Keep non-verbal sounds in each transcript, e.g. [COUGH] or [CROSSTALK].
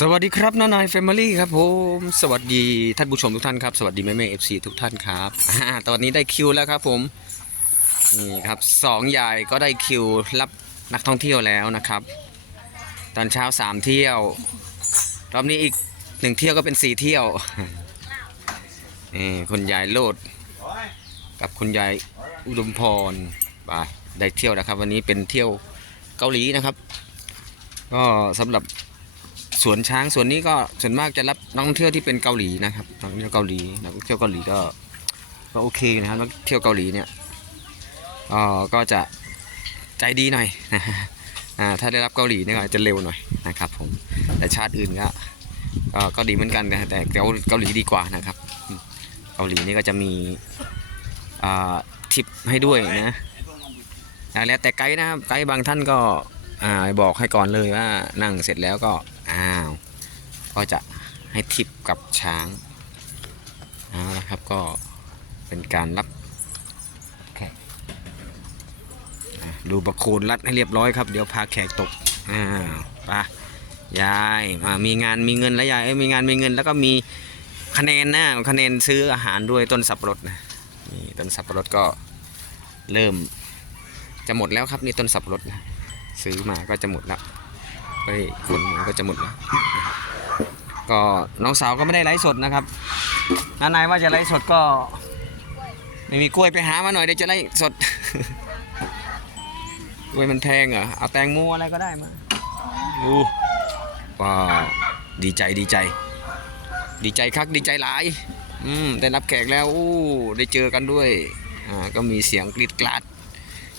สวัสดีครับน้านายแฟมิลี่ครับผมสวัสดีท่านผู้ชมทุกท่านครับ สวัสดีแม่แม่เอฟซีทุกท่านครับอ่าตอนนี้ได้คิวแล้วครับผมนี่ครับสองยายก็ได้คิวรับนักท่องเที่ยวแล้วนะครับ ตอนเช้าสามเที่ยวรอบนี้อีกหนึ่งเที่ยวก็เป็นสี่เที่ยวนี่คุณยายโลด กับคุณยายอุดมพรไปได้เที่ยวแล้วครับ วันนี้เป็นเที่ยวเกาหลีนะครับ ก็สำหรับ สวนช้างสวนนี้ก็ส่วนมากจะรับนักท่องเที่ยวที่เป็นเกาหลีนะครับนักท่องเที่ยวเกาหลีนักท่องเที่ยวเกาหลีก็ก็โอเคนะครับนักท่องเที่ยวเกาหลีเนี่ยก็ก็จะใจดีหน่อยนะฮะอ่าถ้าได้รับเกาหลีเนี่ยอาจจะเร็วหน่อยนะครับผมแต่ชาติอื่นก็ก็ก็ดีเหมือนกันนะแต่เกาเกาหลีดีกว่านะครับเกาหลีนี่ก็จะมีอ่าทิปให้ด้วยนะแล้วแต่ไกด์นะครับไกด์บางท่านก็อ่าบอกให้ก่อนเลยว่านั่งเสร็จแล้วก็ อ้าว ก็จะให้ทิปกับช้างเอาละครับก็เป็นการรับแขกดูประโคนรัดให้เรียบร้อยครับ เดี๋ยวพาแขกตกอ้าวไปยายมามีงานมีเงินแล้วยายเอ้ยมีงานมีเงินแล้วก็มีคะแนนนะคะแนนซื้ออาหารด้วยต้นสับปะรดนะนี่ต้นสับปะรดก็เริ่มจะหมดแล้วครับนี่ต้นสับปะรดนะซื้อมาก็จะหมดแล้ว เฮ้ยคนมันก็จะหมดแล้วนะก็น้องสาวก็ไม่ได้ไลฟ์สดนะครับนานายว่าจะไลฟ์สดก็ ไม่มีกล้วยไปหามาหน่อยเดี๋ยวจะไลฟ์สดกล้วยมันแพงเหรอเอาแตงโมอะไรก็ได้มาดูว้าวดีใจดีใจ ดีใจคักดีใจหลายอืมได้รับแขกแล้วอู้ได้เจอกันด้วยอ่าก็มีเสียงกรีดกราด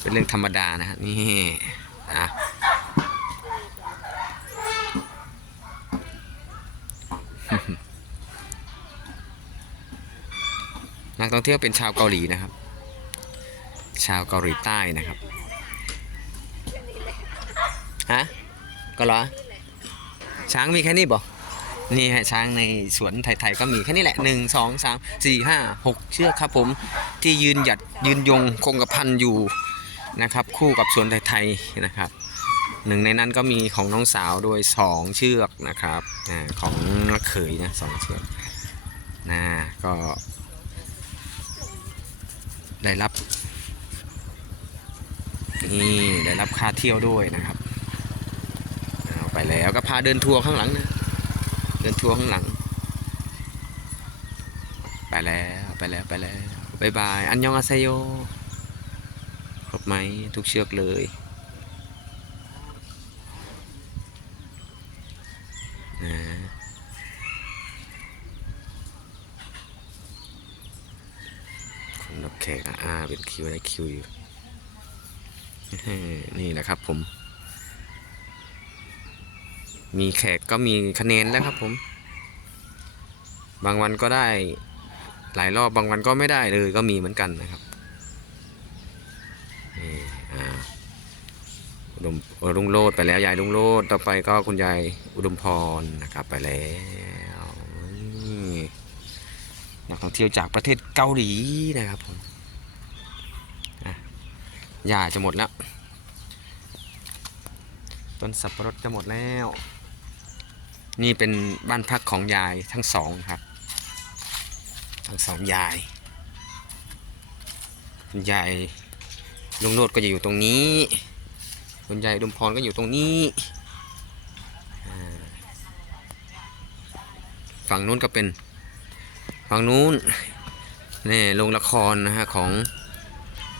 เป็นเรื่องธรรมดานะฮะนี่อะ นักท่องเที่ยวเป็นชาวเกาหลีนะครับ ชาวเกาหลีใต้นะครับฮะก็เหรอช้างมีแค่นี้บ่นี่ฮะช้างในสวนไทยๆก็มีแค่นี้แหละหนึ่งสองสามสี่ห้าหกเชือกครับผมที่ยืนหยัดยืนยงคงกระพันอยู่นะครับ คู่กับสวนไทยๆนะครับหนึ่งในนั้นก็มีของน้องสาวด้วยสองเชือกนะครับอาของนักเขยนะสองเชือกนะก็ ได้รับนี่ได้รับค่าเที่ยวด้วยนะครับเอาไปแล้วก็พาเดินทัวร์ข้างหลังนะเดินทัวร์ข้างหลัง ไปแล้วไปแล้วไปแล้วบายบายอันยองอาเซโยครบไหมทุกเชือกเลยนะ คนรับ แขกอะอ่าเป็นคิวได้คิวอยู่ นี่แหละครับผม มีแขกก็มีคะแนนแล้วครับผม บางวันก็ได้หลายรอบบางวันก็ไม่ได้เลยก็มีเหมือนกันนะครับนี่อ่าอุดมอุดมโลดไปแล้วยายลุงโลดต่อไปก็คุณยายอุดมพรนะครับไปแล้วนักท่องเที่ยวจากประเทศเกาหลีนะครับผม หญ้าจะหมดแล้ว ต้นสับปะรดจะหมดแล้ว นี่เป็นบ้านพักของยายทั้งสองครับ ทั้งสองยาย คุณยายลุงโนดก็จะอยู่ตรงนี้ คุณยายดุมพรก็อยู่ตรงนี้ ฝั่งนู้นก็เป็น ฝั่งนู้นนี่โรงละครนะฮะของ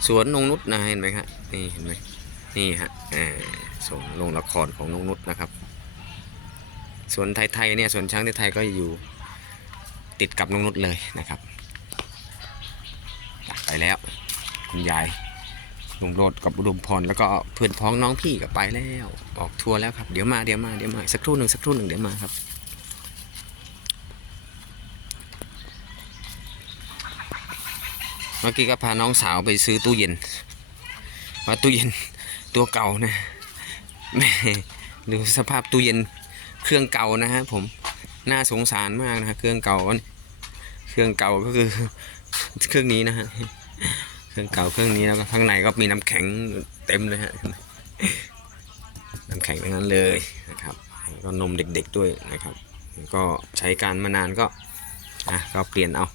สวนนงนุษนะเห็นไหมครับนี่เห็นไหมนี่ฮะอ่าสวนโรงละครของนงนุษนะครับสวนไทยๆเนี่ยสวนช้างไทยๆก็อยู่ติดกับนงนุษเลยนะครับไปแล้วคุณยายลุงโรดกับอุดมพรแล้วก็เพื่อนพ้องน้องพี่ก็ไปแล้ว ออกทัวร์แล้วครับ เดี๋ยวมาเดี๋ยวมาเดี๋ยวมาสักครู่หนึ่งสักครู่หนึ่งเดี๋ยวมาครับ มื่อกี้ก็พาน้องสาวไปซื้อตู้เย็นว่าตู้เย็นตัวเก่านะแม่ดูสภาพตู้เย็นเครื่องเก่านะฮะผมน่าสงสารมากนะฮะเครื่องเก่าเครื่องเก่าก็คือเครื่องนี้นะฮะเครื่องเก่าเครื่องนี้แล้วก็ข้างในก็มีน้ำแข็งเต็มเลยฮะน้ำแข็งทั้งนั้นเลยนะครับก็นมเด็กๆด้วยนะครับ ก็ใช้การมานานก็อะก็เปลี่ยนเอา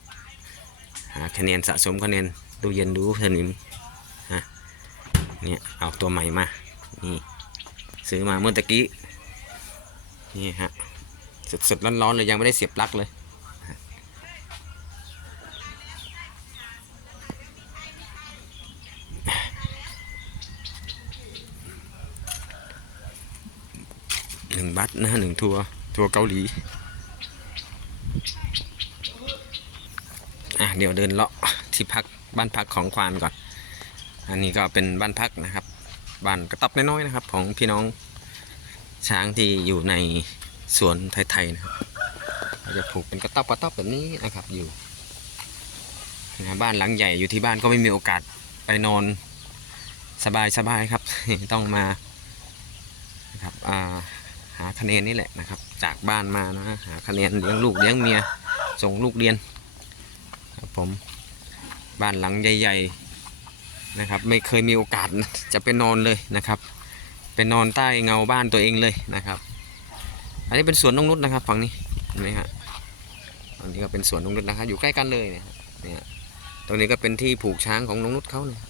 หาคะแนนสะสมคะแนนดูเย็นดูสนิมฮะเนี่ยเอาตัวใหม่มา นี่ซื้อมาเมื่อตะกี้ นี่ฮะสดๆร้อนๆเลยยังไม่ได้เสียบปลั๊กเลยหนึ่งบัตนะหนึ่งทัวร์ทัวร์เกาหลี อะเดี๋ยวเดินเลาะที่พักบ้านพักของควานก่อน อันนี้ก็เป็นบ้านพักนะครับ บ้านกระต๊อบน้อยๆนะครับ ของพี่น้องช้างที่อยู่ในสวนไทยๆนะครับเราจะผูกเป็นกระต๊อบกระต๊อบแบบนี้นะครับอยู่นะบ้านหลังใหญ่อยู่ที่บ้านก็ไม่มีโอกาสไปนอนสบายๆครับ ต้องมาครับอ่าหาคะแนนนี่แหละนะครับ จากบ้านมานะหาคะแนนเลี้ยงลูกเลี้ยงเมียส่งลูกเรียน ครับผมบ้านหลังใหญ่ ๆนะครับ ไม่เคยมีโอกาสจะไปนอนเลยนะครับไปนอนใต้เงาบ้านตัวเองเลยนะครับ อันนี้เป็นสวนนงนุษนะครับฝั่งนี้เห็นไหมฮะอันนี้ก็เป็นสวนนงนุษนะครับอยู่ใกล้กันเลยเนี่ยเนี่ยตรงนี้ก็เป็นที่ผูกช้างของนงนุษเขาเนี่ย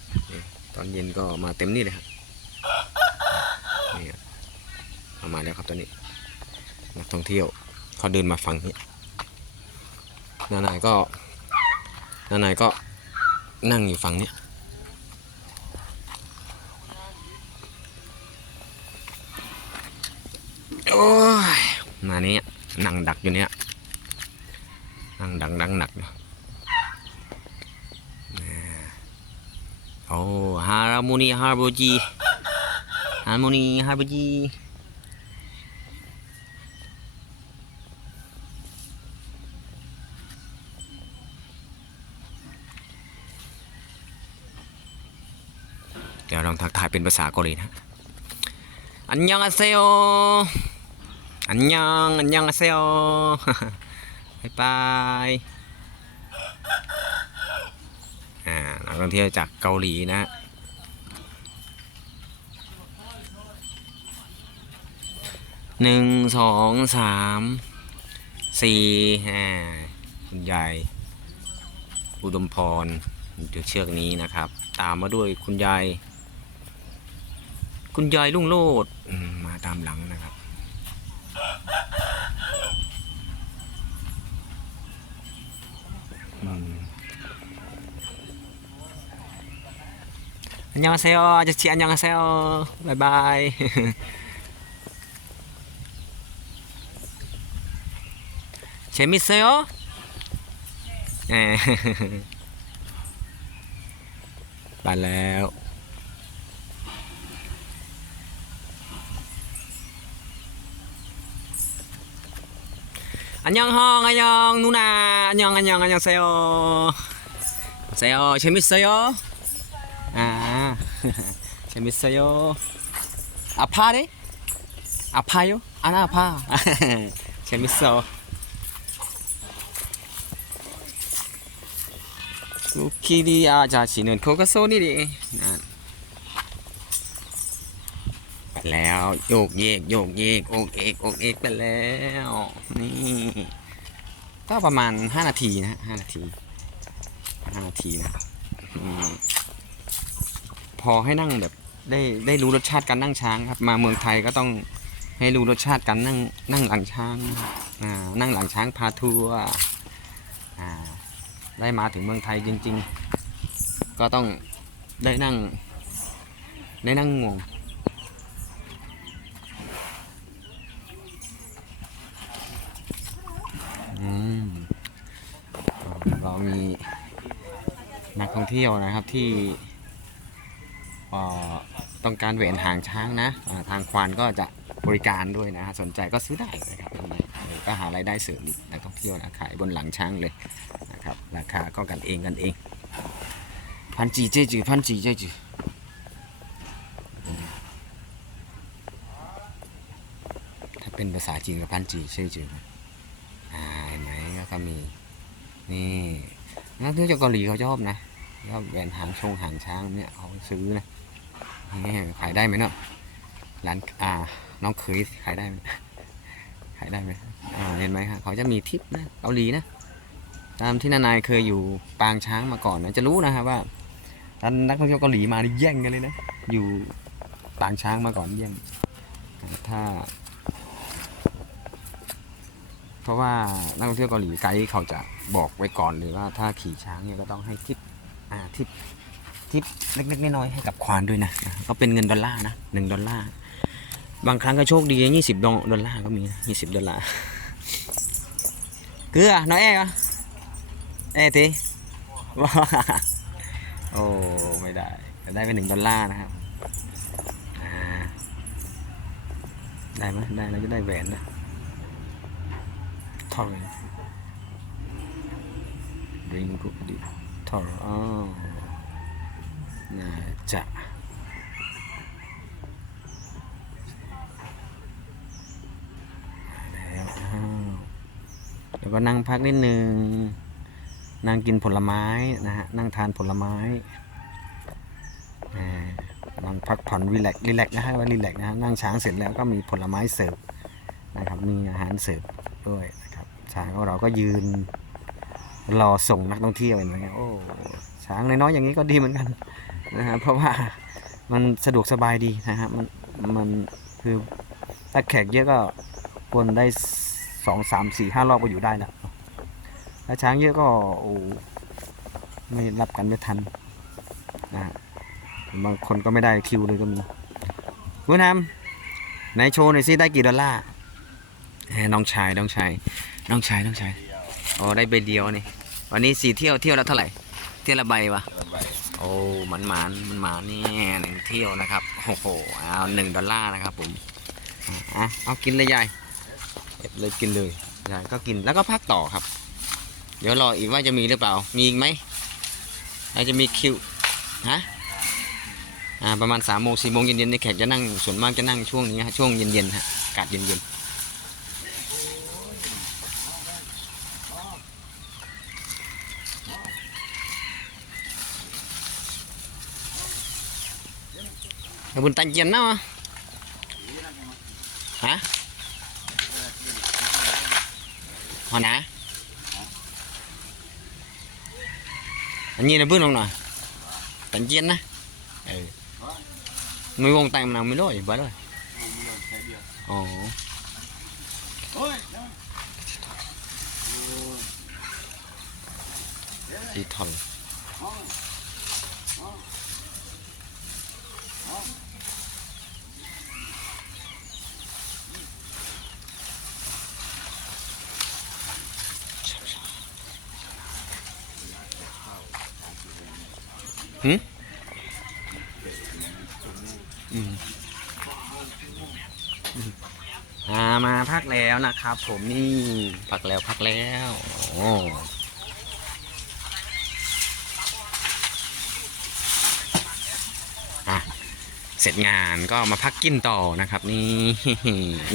ตอนเย็นก็มาเต็มนี่เลยครับนี่ครับเอามาแล้วครับตอนนี้นักท่องเที่ยวเขาเดินมาฝั่งนี้นานายก็ นานายก็นั่งอยู่ฝั่งนี้โอ้ยมาเนี้ยนั่งดักอยู่เนี้ยนั่งดังดังหนักอยู่โอ้ฮาร์โมนีฮาร์โบจีฮาร์โมนีฮาร์โบจี ยวลองทักทายเป็นภาษาเกาหลีนะอันยังอาเซโออันยังอันยังอาเซโอบายบายอ่านักท่องเที่ยวจากเกาหลีนะหนึ่งสองสามสี่อ่าคุณยายอุดมพรอยู่เชือกนี้นะครับ ตามมาด้วยคุณยาย คุณยายลุงโลดมาตามหลังนะครับ อันยังเซลจะเชียอันยังเซลบายบายเชมิเซลไปแล้ว 안녕 형 안녕 누나. 안녕 안녕 안녕하세요. 안녕하세요. 재밌어요? 아 [LAUGHS] 재밌어요. 아파래? 아파요? 안 아파. [LAUGHS] 재밌어. 우키리 아자씨는 그거 소리리. 난 ไปแล้ว โยกเยกโยกเยกโอกเอกโอกเอกไปแล้ว นี่ ก็ประมาณ5นาทีนะฮะ5นาที5นาทีนะอพอให้นั่งแบบได้ได้รู้รสชาติการนั่งช้างครับ มาเมืองไทยก็ต้องให้รู้รสชาติการนั่งนั่งหลังช้างนะครับอ่านั่งหลังช้างพาทัวร์อ่าได้มาถึงเมืองไทยจริง ๆ ก็ต้องได้นั่งได้นั่งงวง อืมเรามีนักท่องเที่ยวนะครับที่ต้องการแหวนหางช้างนะทางควานก็จะบริการด้วยนะฮะสนใจก็ซื้อได้นะครับก็หารายได้เสริมนักท่องเที่ยวนะขายบนหลังช้างเลยนะครับราคาก็กันเองกันเองพันจีเจจือพันจีเจจือถ้าเป็นภาษาจีนก็พันจีเจจืออ่าเห็นไหม ก็มี นี่นักท่องเที่ยวจากเกาหลีเขาชอบนะก็แหวนหางชงหางช้างเนี่ยเขาซื้อนะนี่ขายได้ไหมเนาะร้านอ่าน้องเคยขายได้ไหมขายได้ไหมอ่าเห็นไหมฮะเขาจะมีทิปนะเกาหลีนะตามที่นานายเคยอยู่ปางช้างมาก่อนนะจะรู้นะครับว่าตอนนักท่องเที่ยวเกาหลีมานี่แย่งกันเลยนะอยู่ปางช้างมาก่อนแย่งถ้า ราะว่านักท่องเที่ยวเกาหลีไกด์เขาจะบอกไว้ก่อนเลยว่าถ้าขี่ช้างเนี่ยก็ต้องให้ทิปอ่าทิปทิปเล็กๆน้อยๆให้กับควานด้วยนะก็เป็นเงินดอลลาร์นะหนึ่งดอลลาร์บางครั้งก็โชคดียี่สิบดอลลาร์ก็มียี่สิบดอลลาร์เกลือน้อยเอ๋เหรอเอ้ทีว้าโอ้ไม่ได้ได้ไปหนึ่งดอลลาร์นะครับได้ไหมได้แล้วจะได้แหวนนะ เท่าไหร่ริงกุดิท่าไหร่อ๋อน่าจะแล้วอ้าวแล้วก็นั่งพักนิดนึง นั่งกินผลไม้นะฮะ นั่งทานผลไม้นั่งพักผ่อนรีแลกรีแลกนะฮะว่ารีแลกนะฮะ นั่งช้างเสร็จแล้วก็มีผลไม้เสิร์ฟนะครับ มีอาหารเสิร์ฟด้วย ช้างของเราก็ยืน รอส่งนักท่องเที่ยวเห็นไหมครับโอ้ช้างน้อยๆอย่างนี้ก็ดีเหมือนกันนะฮะเพราะว่ามันสะดวกสบายดีนะฮะมันมันคือถ้าแขกเยอะก็วนได้สองสามสี่ห้ารอบก็อยู่ได้แล้วถ้าช้างเยอะก็โอ้ไม่รับกันไม่ทันนะฮะบางคนก็ไม่ได้คิวเลยก็มีคุณทำไหนโชว์หน่อยสิได้กี่ดอลลาร์น้องชายน้องชาย น้องชายน้องชายโอ้ได้ใบเดียวนี่ วันนี้สี่เที่ยวเที่ยวละเท่าไหร่ เที่ยวละใบวะโอ้หมันหมันมันหมานนี่หนึ่งเที่ยวนะครับโอ้โหเอาหนึ่งดอลลาร์นะครับผมอะเอากินเลยยายเก็บเลยกินเลยยายก็กินแล้วก็พักต่อครับ เดี๋ยวรออีกว่าจะมีหรือเปล่า มีอีกไหมอาจจะมีคิวฮะอ่าประมาณสามโมงสี่โมงเย็นๆในแขกจะนั่งส่วนมากจะนั่งช่วงนี้ฮะช่วงเย็นๆฮะอากาศเย็นๆ bun tanjian nama hả? Hồi nã anh nhiên là bún không nè. Tanjian á. Ừ. Mấy bông tay nào mới lỗi vậy rồi ồ. Thì thôi Hử? Ừ. อ่ามาพักแล้วนะครับ ผมนี่พักแล้วพักแล้วโอ้อะเสร็จงานก็มาพักกินต่อนะครับ นี่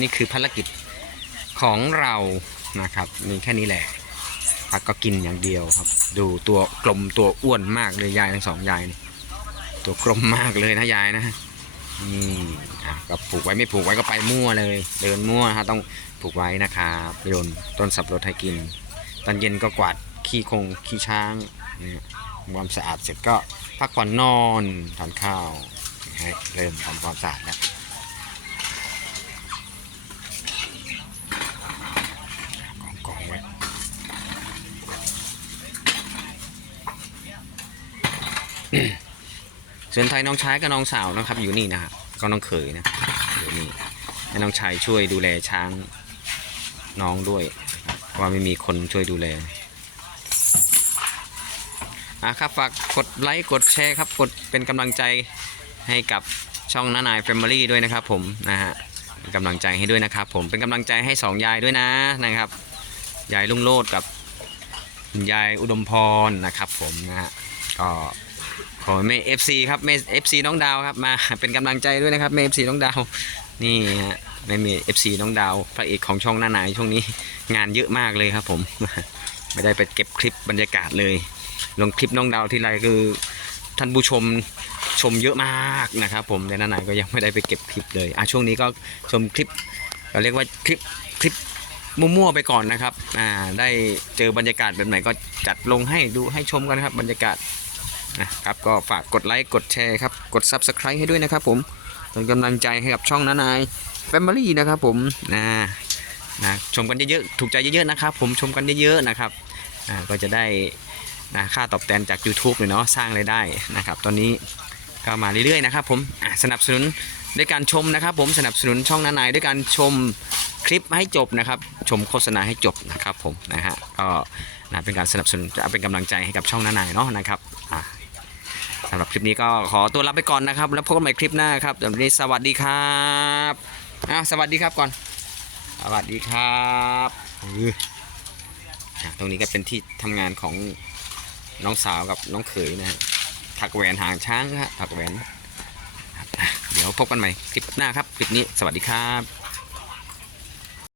นี่คือภารกิจของเรานะครับนี่แค่นี้แหละักก็กินอย่างเดียวครับ ดูตัวกลมตัวอ้วนมากเลยยายทั้งสองยายนี่ตัวกลมมากเลยนะยายนะนี่อะก็ผูกไว้ไม่ผูกไว้ก็ไปมั่วเลย เดินมั่วฮะต้องผูกไว้นะครับไปโยนต้นสับปะรดให้กิน ตอนเย็นก็กวาดขี้คงขี้ช้างนี่ความสะอาดเสร็จก็พักผ่อนนอนทานข้าวให้เริ่มทำความสะอาดแล้วกองกองๆไว้ ส่วนไทยน้องชายกับน้องสาวนะครับ อยู่นี่นะฮะก็น้องเขยนะอยู่นี่ให้น้องชายช่วยดูแลช้างน้องด้วยว่าไม่มีคนช่วยดูแลอะครับฝากกดไลค์กดแชร์ครับกดเป็นกำลังใจให้กับช่องน้านายแฟมิลี่ด้วยนะครับผมนะฮะเป็นกำลังใจให้ด้วยนะครับผมเป็นกำลังใจให้สองยายด้วยนะนะครับยายลุงโลดกับยายอุดมพรนะครับผมนะฮะก็ ขอแม่เอฟซีครับแม่เอฟซีน้องดาวครับมาเป็นกำลังใจด้วยนะครับแม่เอฟซีน้องดาวนี่ฮะแม่เมเอฟซีน้องดาวพระเอกของช่องหน้าหนายช่วงนี้งานเยอะมากเลยครับผมไม่ได้ไปเก็บคลิปบรรยากาศเลย ลงคลิปน้องดาวทีไรคือท่านผู้ชมชมเยอะมากนะครับผมแต่หน้าหนายก็ยังไม่ได้ไปเก็บคลิปเลยอะช่วงนี้ก็ชมคลิปเราเรียกว่าคลิปคลิปมั่วๆไปก่อนนะครับอ่าได้เจอบรรยากาศแบบไหนก็จัดลงให้ดูให้ชมกันครับบรรยากาศ นะครับก็ฝากกดไลค์กดแชร์ครับกด Subscribe ให้ด้วยนะครับผมเป็นกำลังใจให้กับช่องนานาย Family นะครับผมนะนะชมกันเยอะๆถูกใจเยอะๆนะครับผมชมกันเยอะๆนะครับอ่าก็จะได้นะค่าตอบแทนจาก YouTube เลยเนาะสร้างรายได้นะครับ ตอนนี้ก็มาเรื่อยๆนะครับผมสนับสนุนด้วยการชมนะครับผมสนับสนุนช่องนานายด้วยการชมคลิปให้จบนะครับ ชมโฆษณาให้จบนะครับผมนะฮะก็นะเป็นการสนับสนุนจะเป็นกำลังใจให้กับช่องนานายเนาะนะครับอะ สำหรับคลิปนี้ก็ขอตัวลาไปก่อนนะครับ แล้วพบกันใหม่คลิปหน้าครับสำหรับวันนี้สวัสดีครับอะสวัสดีครับก่อน สวัสดีครับตรงนี้ก็เป็นที่ทำงานของน้องสาวกับน้องเขยนะฮะถักแหวนหางช้างนะฮะถักแหวน เดี๋ยวพบกันใหม่คลิปหน้าครับ คลิปนี้สวัสดีครับ